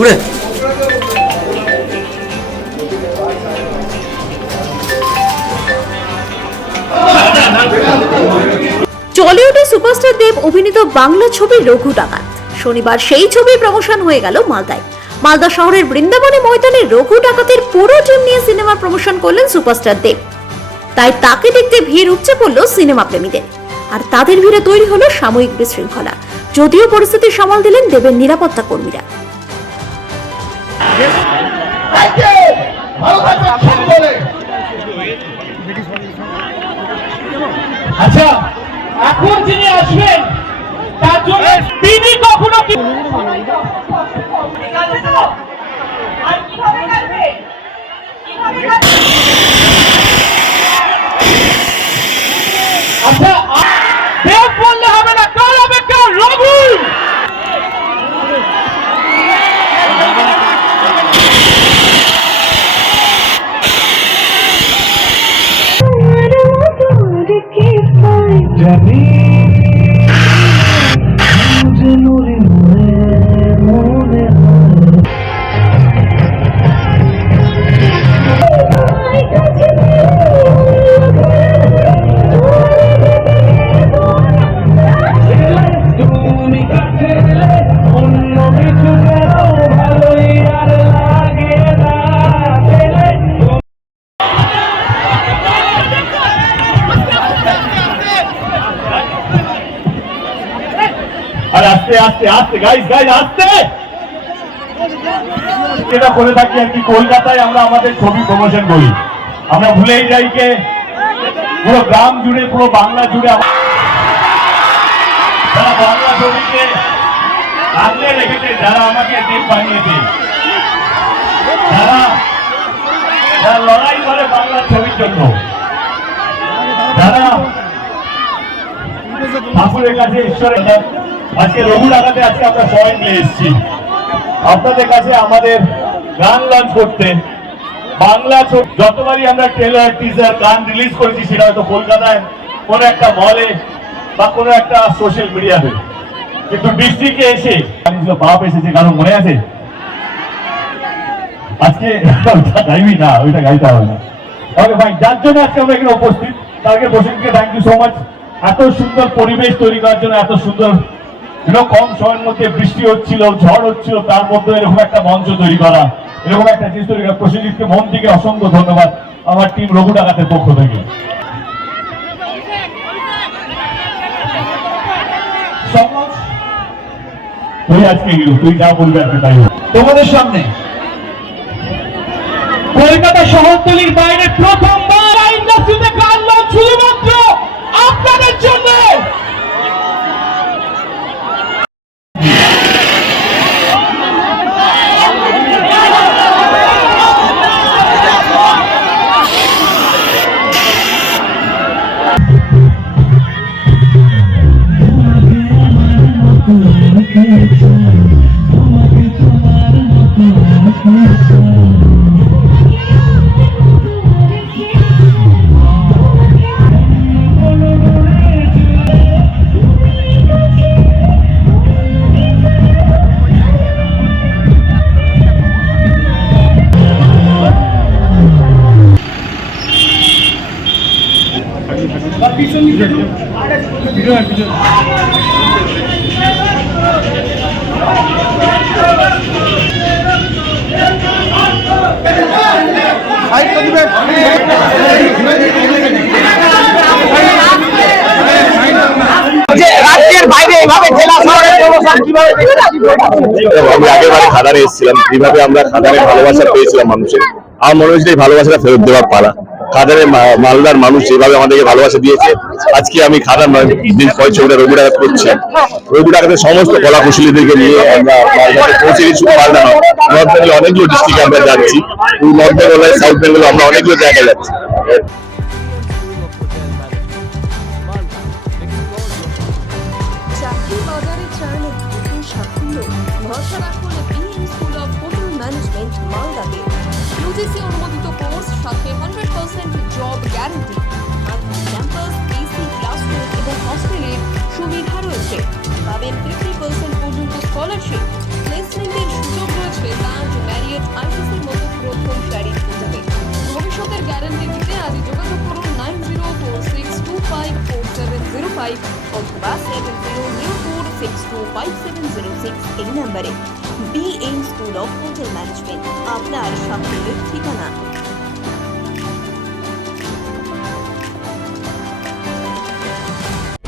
উড়ে। টলিউডের সুপারস্টার দেব অভিনীত বাংলা ছবি রঘু ডাকাত শনিবার সেই ছবির প্রমোশন হয়ে গেল মালদায়। মালদা শহরের বৃন্দাবনে ময়দানে রঘু ডাকাতের পুরো টিম নিয়ে সিনেমা প্রমোশন করলেন সুপারস্টার দেব। তাই তাকে দেখতে ভিড় উপচে পড়ল সিনেমা প্রেমীদের। আর তাদের ভিড়ে তৈরি হলো সাময়িক বিশৃঙ্খলা। যদিও পরিস্থিতি সামাল দিলেন দেবের নিরাপত্তা কর্মীরা। আচ্ছা এখন যিনি আসবেন তার জন্য তিনি কখনো কি তুমি আস্তে আস্তে আস্তে গাইস গাইস আস্তে যেটা করে থাকি আর কি, কলকাতায় আমরা আমাদের ছবি প্রমোশন করি। আমরা ভুলেই যাই কে। পুরো গ্রাম জুড়ে, পুরো বাংলা জুড়ে বাংলা ছবিকে আগলে রেখেছে, যারা আমাকে বানিয়েছে। যারা লড়াই করে বাংলা ছবির জন্য। যারা ঠাকুরের কাছে ঈশ্বরের আজকে রঘু ডাকাতে আজকে আমরা সবাই মিলে এসেছি। আপনাদের কাছে আমাদের গান লঞ্চ করতে, বাংলা ছবি, যতবারই আমরা ট্রেলার টিজার গান রিলিজ করেছি, সেটা হয়তো কলকাতায় কোনো একটা মলে বা কোনো একটা সোশ্যাল মিডিয়াতে কিন্তু ডিস্ট্রিক্টে এসে বাপ এসেছে কারণ মনে আছে? আজকে ওইটা গাইবি না, ওইটা গাইতে হবে না। ওকে ভাই, যার জন্য আজকে আমরা এখানে উপস্থিত তাকে বসে থ্যাংক ইউ সো মাচ এত সুন্দর পরিবেশ তৈরি করার জন্য, এত সুন্দর কম সময়ের মধ্যে বৃষ্টি হচ্ছিল, ঝড় হচ্ছিল, তার মধ্যে এরকম একটা মঞ্চ তৈরি করা, এরকম একটা জিনিস তৈরি করা। প্রসেনজিৎকে মন থেকে অসংখ্য ধন্যবাদ আমার টিম রঘু ডাকাতের পক্ষ থেকে। কলকাতা শহরতলির বাইরে প্রথমবার ইন্ডাস্ট্রিতে গান শুধুমাত্র আগের বারে খাদানে এসেছিলাম। কীভাবে আমরা খাদানের ভালোবাসা পেয়েছিলাম মানুষের। আমার মনে হয়েছিল এই ভালোবাসাটা ফেরত দেওয়ার পালা। খাদানে মালদার মানুষ যেভাবে আমাদেরকে ভালোবাসা দিয়েছে, আজকে আমি খাদান নয় পরে ছবিটা রবি ডাকাত করছি। রবি ডাকাতের সমস্ত কলা কুশলীদেরকে নিয়ে আমরা মালদাতে পৌঁছে গেছি মালদা নয়, নর্থ বেঙ্গলে অনেকগুলো ডিস্ট্রিক্টে আমরা যাচ্ছি। নর্থ বেঙ্গলে সাউথ বেঙ্গলে আমরা অনেকগুলো জায়গায় যাচ্ছি। ভরসা রাখুন স্কুল অফ হোটেল ম্যানেজমেন্ট মালদাতে। ইউজিসি অনুমোদিত থাকবে hundred percent job guarantee campus AC classroom এবং হস্টেলের সুবিধা রয়েছে। পাবেন ফিফটি পার্সেন্ট পর্যন্ত স্কলারশিপ প্লেসমেন্টের সুযোগ রয়েছে ব্যাংক ম্যারিয়েট আইসিসির মতো প্রথম শাড়ি হিসাবে ভবিষ্যতের গ্যারান্টি দিতে আজই যোগাযোগ করুন nine zero four six two five four seven zero five অথবা seven zero zero four six two five seven zero six এই নম্বরে BM school of hotel management আপনার সাফল্যের ঠিকানা।